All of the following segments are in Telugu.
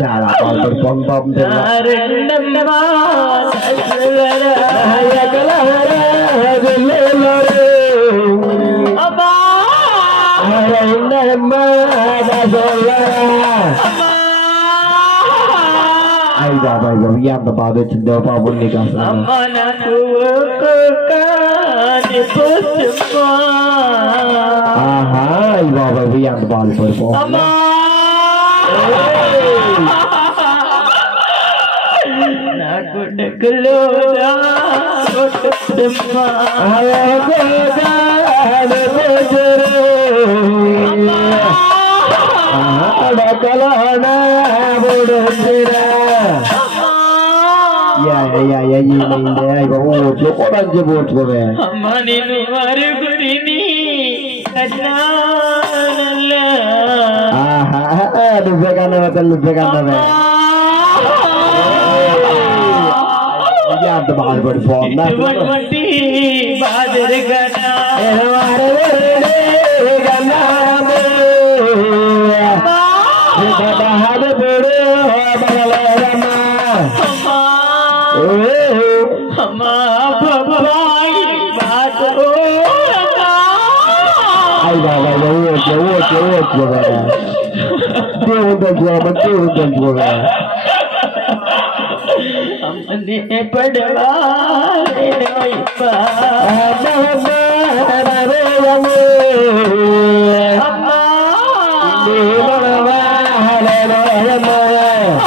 చాలా పిల్ల. రెండమ్మా. అయ్య బాబు ఎంత బాధ వచ్చిందో పాపం నీకు అసలు. అమ్మ నాకు ఒక్కొక్కని పుష్పా ఆహా అయ్య బాబాయ్ ఎంత బాధపడిపో అమ్మా నా గుడ్డకులో కొట్టుమ్మా ఓట్లు కూడా పోర్చుకోవే అమ్మ నేను మరుగురిని కన్నానల్ల ఆహా నువ్వే కన్నవే తల్లి నువ్వే కన్నవే ఎంత బాధపడిపోతున్నా ఇటువంటి బాధరుగనా అమ్మా అమ్మా బాబాయ్ బాధోరనా అమ్మనే పడవాలేవైపా అమ్మా అమ్మా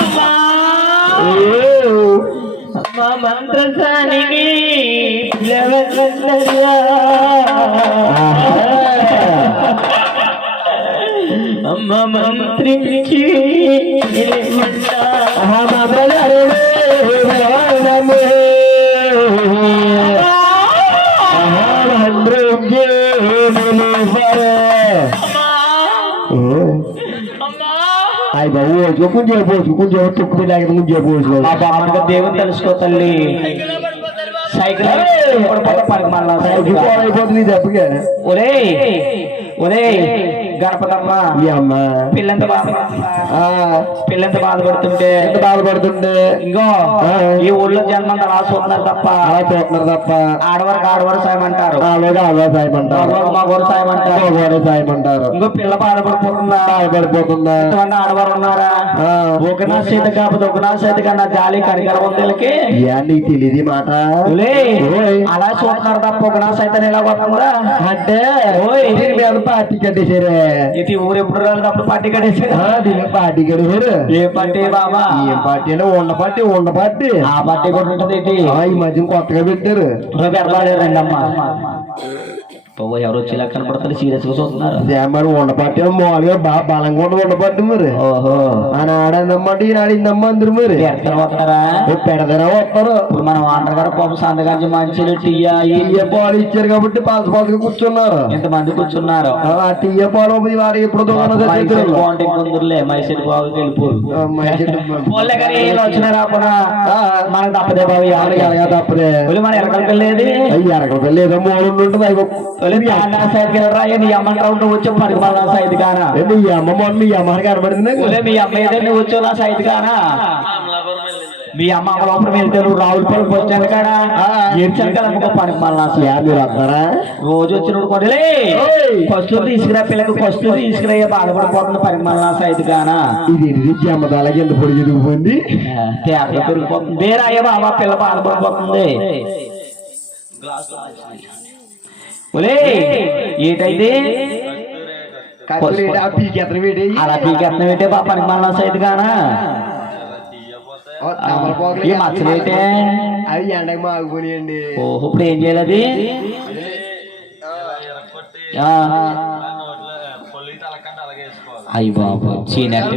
అమ్మా మంత్రసానిని పిలవన్నయ్యా అమ్మ మంత్రించి ఏమంటా అయ్య బాబు కొంచెం పోసు కొంచెం తుక్కు లేక కొంచెం పోసు. బామ్మగా దేవుని తెలుసుకో తల్లి. సైకిల్ పనికి మళ్ళా అయిపోతుంది దెబ్బగా ఒరేయ్ ఒరేయ్ గణపతమ్మ. అమ్మ. పిల్లంత బాధ పిల్లంత బాధపడుతుంటే ఎంత బాధపడుతుండే ఇంకో ఈ ఊళ్ళో జన్మంతా రాసి ఉన్నారు తప్ప. అలా చూస్తున్నారు తప్ప. ఆడవారికి ఆడవారు సాయం అంటారు అలాగే అలా సాయం అంటారు మగవారు మగవారు సాయం అంటారు మగవాడే సాయం అంటారు ఇంకో పిల్ల బాధపడిపోతుందా? బాధపడిపోతుందా ఆడవారు ఉన్నారా? ఆ, ఒకనా చేత కాకపోతే చేత కన్నా జాలి కనికరం ఏ నీకు తెలియదు మాట. అలా చూస్తున్నారు తప్ప ఒకనా సైతం ఎలా వస్తుందా అంటే. దీని మీద పార్టీ కట్టేశారే ఇది ఊరు ఎప్పుడు రాలేటప్పుడు పార్టీ ఆ, దీని పార్టీ కట్టేశారు ఏ పార్టీ బాబా? ఏం పార్టీ అంటే ఉండ పార్టీ ఉండ పార్టీ. ఆ పార్టీ కూడా ఉంటుంది ఈ మధ్య కొత్తగా పెట్టారు. పెడతాడు రండమ్మా బాబు ఎవరు వచ్చేలా కనపడతారు సీరియస్గా చూస్తున్నారు. మరి ఉండ పార్టీ మామూలుగా బాగా బలంగా ఉండ ఉండ పార్టీ మరి. ఓహో. ఆయన ఆడనమ్మంట ఈయన ఆడిందమ్మ అందరు మరి. పెడతారు వస్తారా పెడతారా వస్తారు. ఇప్పుడు మనం ఆంధ్ర గారు పాపం సంతకాంచి మంచిలు టీయా టీఏ పాలు ఇచ్చారు కాబట్టి పాస్ పాస్గా కూర్చున్నారు. ఎంతమంది కూర్చున్నారు? ఆ, టీఏ పాలు వాడి ఎప్పుడు కొందరులే మైసూర్ బాబుకి వెళ్ళిపోరు పోలే కానీ ఏం వచ్చినా రాకుండా మనకు తప్పదే బాబు ఎవరికి తప్పదే? మన అరగదు లేదో మూడు ఉంటుంది మీ నీ అమ్మ రౌండ్ వచ్చి మన సైడ్ కానా ఈ అమ్మ మీ అమ్మ కనబడింది మీ అమ్మ ఏదైనా వచ్చో నా సైడ్ కానా మీ అమ్మ లోపల వెళ్తే నువ్వు వచ్చాను కాడా ఏడ్చాను కదా పనికి మళ్ళా మీరు వస్తారా రోజు కొడలే ఓయ్. ఫస్ట్ తీసుకురా పిల్లకి ఫస్ట్ తీసుకురా బాధపడిపోతుంది పనికి మళ్ళా సైడ్ కానా ఇది కింద పొడి తిరిగిపోయింది తేపలో పెరిగిపోతుంది వేరే అయ్యా బాబా పిల్ల బాధపడిపోతుంది ఒలే ఏటైతే పీకెత్తన అలా పీకెత్తం ఏంటే పనికి మళ్ళా సైడ్ కానా ఈ మచ్చలేటే అవి ఎండకి మాగిపోయినాయండి ఓహో ఇప్పుడు ఏం చేయాలి అది. అయ్యి బాబు చీనట్టు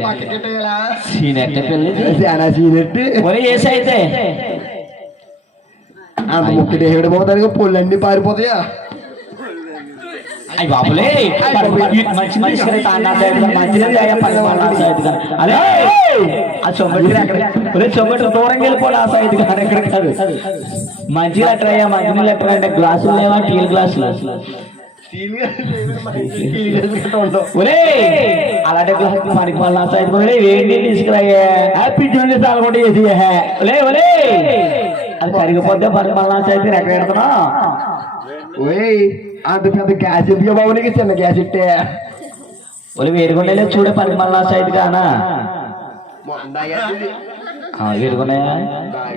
చీనట్టు పిల్లది చాలా సీనెట్టు ఒరే ఏసి అయితే అంత ముక్కటి ఏడు పోతానికి పొల్లు అన్ని పారిపోతాయా అయ్యి బాబులే మంచి మనిషి మంచిది పని అదే ఆ చొమ్మటి అక్కడ. ఒరే చొమ్మటి దూరం వెళ్ళిపోలే ఆ సైడ్ కాదు ఎక్కడ కాదు మంచి లెటర్ అయ్యా మంచి లెటర్ అంటే గ్లాసులు లేవా? టీల్ గ్లాసులు? ఒరే అలాంటి గ్లాస్ మనకి మళ్ళీ ఆ సైడ్ ఏంటి తీసుకురాయే హ్యాపీ జూనియర్ సార్ కూడా చేసి ఒలే ఒలే అది కరిగిపోతే మరి మళ్ళీ ఆ సైడ్ ఎక్కడ పెడుతున్నా ఓయ్ అంత పెద్ద గ్యాస్ ఇవ్వ బాబు నీకు చిన్న గ్యాస్ ఇట్టే ఒలి వేరుకొండలే చూడే పని మళ్ళీ సైడ్ కానా వేరుకొనే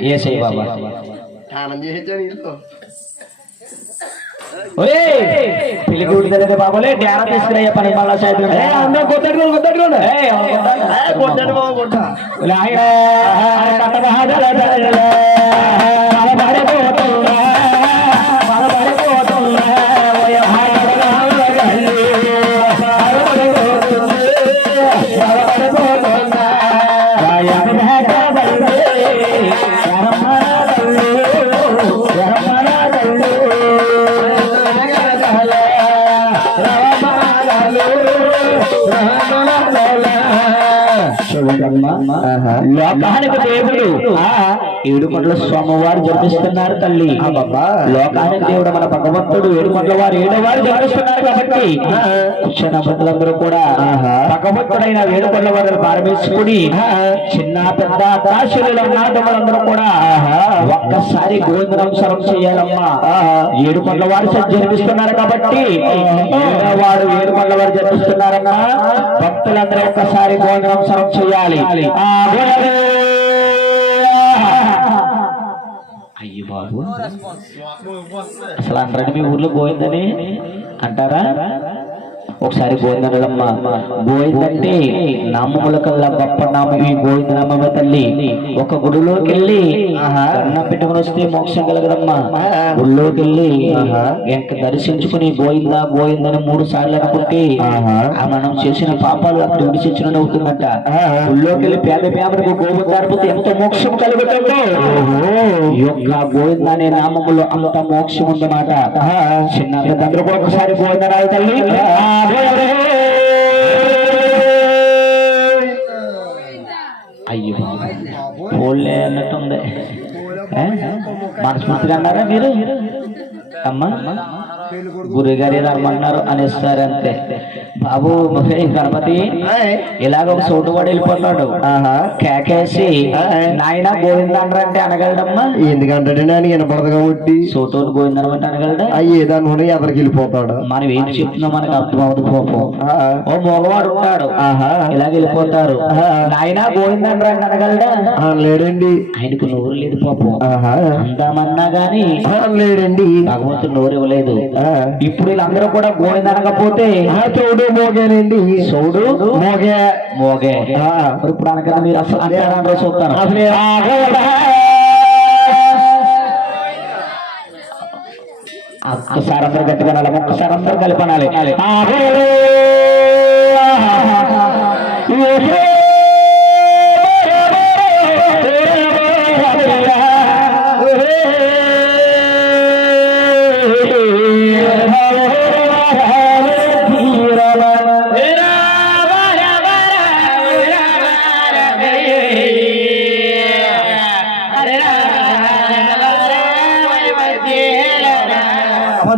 ఏసై బాబా స్నానం చేసేచ్చాను ఒరే పెళ్ళి కూడి తెలియదు బాబులే డ్యారా తీసుకురయ్యా పని మళ్ళీ సైడ్ అందరూ కొట్టట్టుకోండి కొట్టట్టుకోండి కొట్టాడు బాబు ఏడుకొండల స్వామివారు జన్మిస్తున్నారు తల్లి. లోకానికి దేవుడు మన భగవంతుడు ఏడుకొండల వారు ఏడవారు జన్మిస్తున్నారు కాబట్టి. చిన్న భక్తులందరూ కూడా భగవంతుడైన వేడుకొండల వారు పారమేసుకుని చిన్న పెద్ద దాసులు నాటములందరూ కూడా ఒక్కసారి గోవిందనంసరం చేయాలమ్మా. ఏడుకొండల వారు జన్మిస్తున్నారు కాబట్టి ఏడవాడు ఏడుకొండల వారు జన్మిస్తున్నారన్నా భక్తులందరూ ఒక్కసారి గోవిందనంసరం చేయాలి. అసలు అంటారండి మీ ఊర్లో గోవిందని అంటారా? ఒకసారి గోవిందమ్మ గోవిందంటే నామముల కల్లా గొప్ప నామం ఈ గోవింద నామమే తల్లి. ఒక గుడిలోకి వెళ్ళి అన్నం పెట్టుకుని వస్తే మోక్షం కలగదమ్మా. గుడిలోకి వెళ్ళి ఇంక దర్శించుకుని గోవింద గోవిందని మూడు సార్లు అనుకుంటే మనం చేసిన పాపాలు అక్కడ విడిచించిన అవుతుందంట. గుడిలోకి వెళ్ళి పేద పేదలకు గోవిందాడిపోతే ఎంత మోక్షం కలుగుతుందో. యొక్క గోవింద అనే నామములో అంత మోక్షం ఉందన్నమాట. చిన్న పెద్దందరూ కూడా ఒకసారి గోవిందరాలు తల్లి. అయ్యో పోలే అన్నట్టుంది ఏ? మనస్ఫూర్తిగా అన్నారా మీరు అమ్మా గురుగారు రమ్మన్నారు అనేస్తారు అంతే. బాబు గణపతి ఇలాగ ఒక చోటు వాడు వెళ్ళిపోతున్నాడు. కేకేసి నాయన గోవింద అంటే అనగలడమ్మా? ఎందుకంటాడండి ఆయన వినపడదు కాబట్టి. చోటోని గోవింద అంటే అనగలడా? అయ్యి ఏదాన్ని ఎదరికి వెళ్ళిపోతాడు. మనం ఏం చెప్తున్నాం? మనకు అర్థం అవుతుంది పాపం. ఓ మగవాడు ఉంటాడు. ఆహా. ఇలాగ వెళ్ళిపోతారు. నాయన గోవింద అంటే అనగలడా? లేడండి. ఆయనకు నోరు లేదు పాపం. ఆహా. అందామన్నా గాని లేడండి. భగవంతుడు నోరు ఇవ్వలేదు. ఇప్పుడు వీళ్ళందరూ కూడా గోవింద అనకపోతే చౌడు మోగేనండి చౌడు మోగే. మోగే. ఇప్పుడు అనకదా మీరు అసలు అంటారా చూస్తాను ఒక్కసారి అందరూ గట్టిగా అనాలి ఒక్కసారి అందరూ కలిపి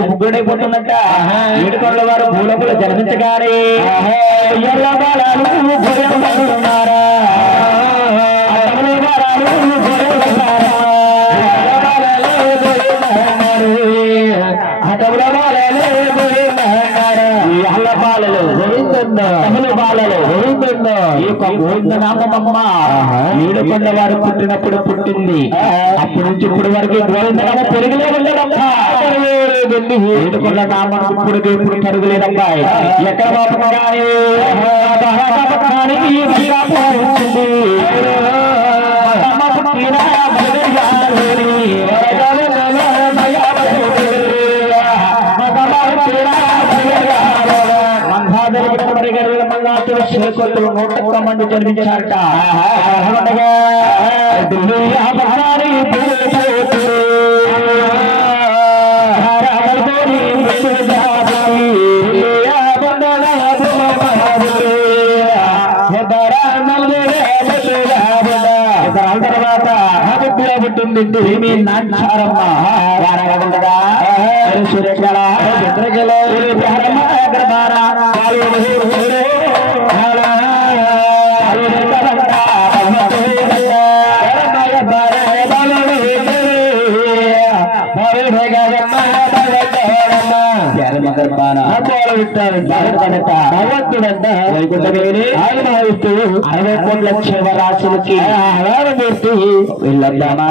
ముగ్గుడైపోతున్నట్ట వారు భూలోకులు జన్మించగానే ఎల్ల బాలాలు ఏడుకొండ వారు పుట్టినప్పుడు పుట్టింది. అప్పటి నుంచి ఇప్పుడు వరకు గోవింద నామ పెరుగులే ఉండదమ్మా. ఏడుకొండ నామం ఇప్పుడు ఇప్పుడు పరుగులేదమ్మా. ఎక్కడ వచ్చింది నూట మంది జన్మించారట తర్వాత హబుద్ధిలో పుట్టింది మీ నాచారమ్మ వారగంటగా ಯಾರ ಮಗರ ಬಾಣ ಭಗವಂತುಡಂತ ವೈಕುಂಠ ಮೇಲೆ ಆಗಮಾಯಿತು ಅರವತ್ತೊಂದು ಲಕ್ಷ ರಾಶಿಮುಖಿ ಹಲವಾರು ಮೂರ್ತಿ ಇಲ್ಲದ್ದಮ್ಮ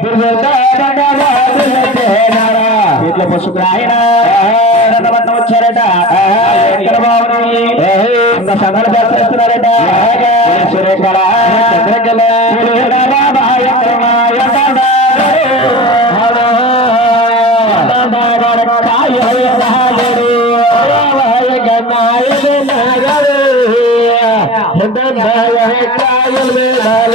ದುರ್ಗದ ఎక్కడ బాగున్నాయి ఇంకా సగలు చేస్తున్నారట సురేఖల చంద్రకల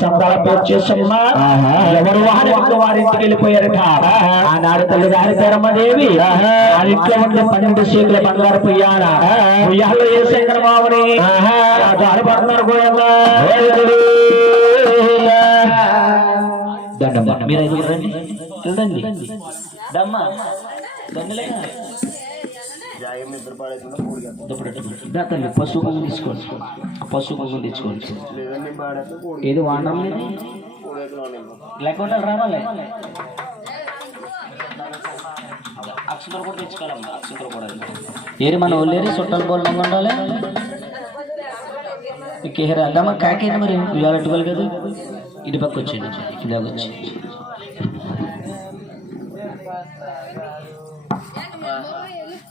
సంబరాల పేరు చేసమ్మా ఎవరు వారి వంద వారింటికి వెళ్ళిపోయారట? ఆనాడు తల్లి గారి పేరమ్మదేవి ఆ ఇంట్లో ఉండే పన్నెండు సీకుల బంగారు పొయ్యాల పొయ్యాలో ఏ శంకరబాబుని? ఆధారపడుతున్నారు గోయమ్మ దండమ్మ. మీరు ఐదుగురు రండి చూడండి. దమ్మ దండలేనా దా తల్లి పశువు కుంకుమ తీసుకోండి పశువు కుంకుమ తెచ్చుకోండి ఏది వాడడం లేదు? లేకుండా రావాలి. అక్షతలు కూడా తెచ్చుకోవాలమ్మా అక్షతలు కూడా. ఏరి మన ఒళ్ళేరి చుట్టాలు బోల్డంగా ఉండాలి. కేహరా అద్దమ్మ కాకేది మరి? ఇవాళ కదా? ఇటు పక్క వచ్చేయండి. ఇలాగ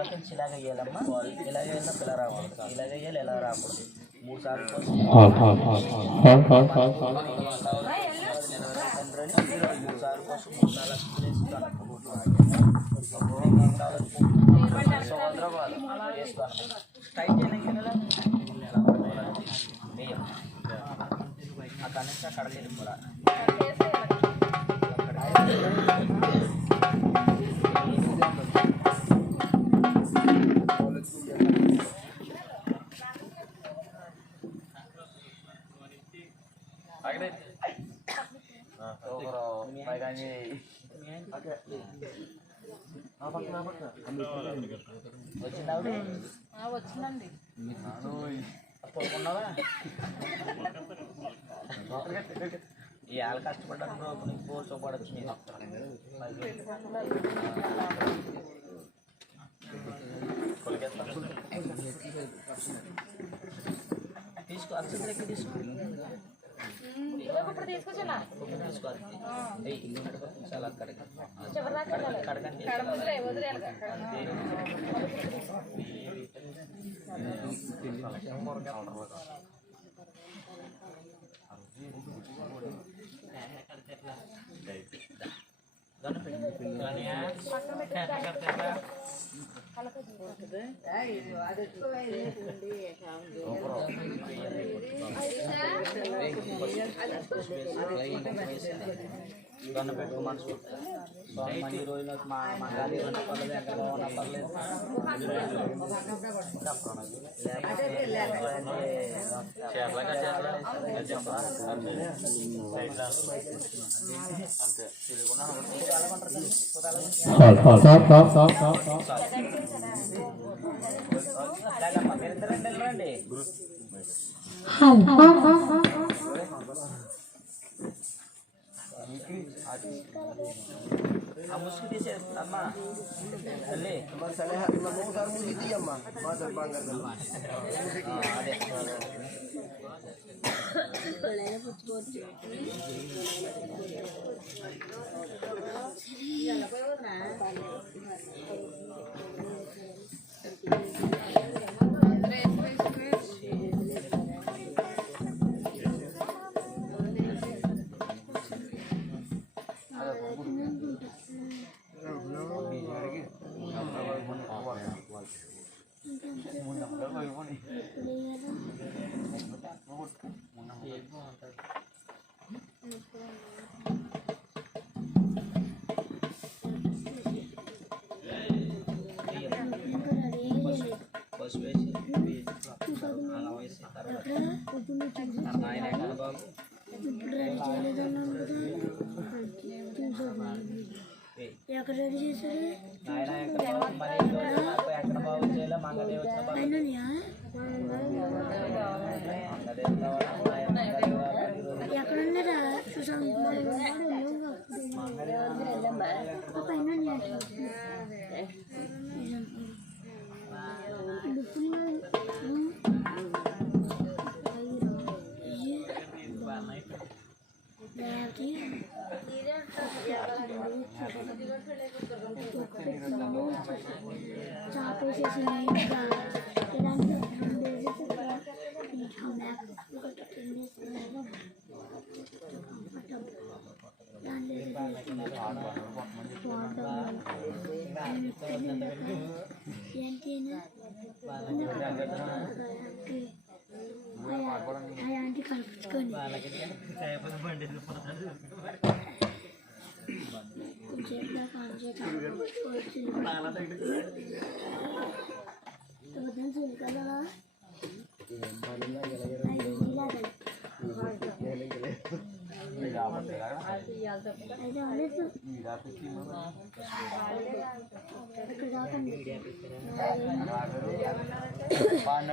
వచ్చి ఇలాగ వేయాలమ్మా ఇలాగ వేయాలి పిల్ల రావాలి ఇలాగ వేయాలి ఎలా రాకూడదు మూడు సార్లు మూడు సార్లు కోసం మూడు నాలుగు వెళ్ళిపోరా వచ్చిందండి. ఇవాళ కష్టపడ్డాను బ్రో ఇప్పుడు నీకు పోస్ట్ పడచ్చు తీసుకో అర్జెంట్ తీసుకో? ఇప్పుడు తీసుకొచ్చానా? తీసుకో ఏయ్, చాలా గన్న పెట్టు మనసు. మంచి రోజులు మా మా గాలి రెండు పర్లేదు ఎక్కడ ఉన్నా పర్లేదు muskiti sir, tama. Dali. Sa lahat, mabuksan చాపేసేసి ఇంకా ఇలాంటి అలాంటి కలుపుకొని కొంచెం దాకా ఆన్ చేయాలి కదా అయితే కలుపుకొని ఇక్కడ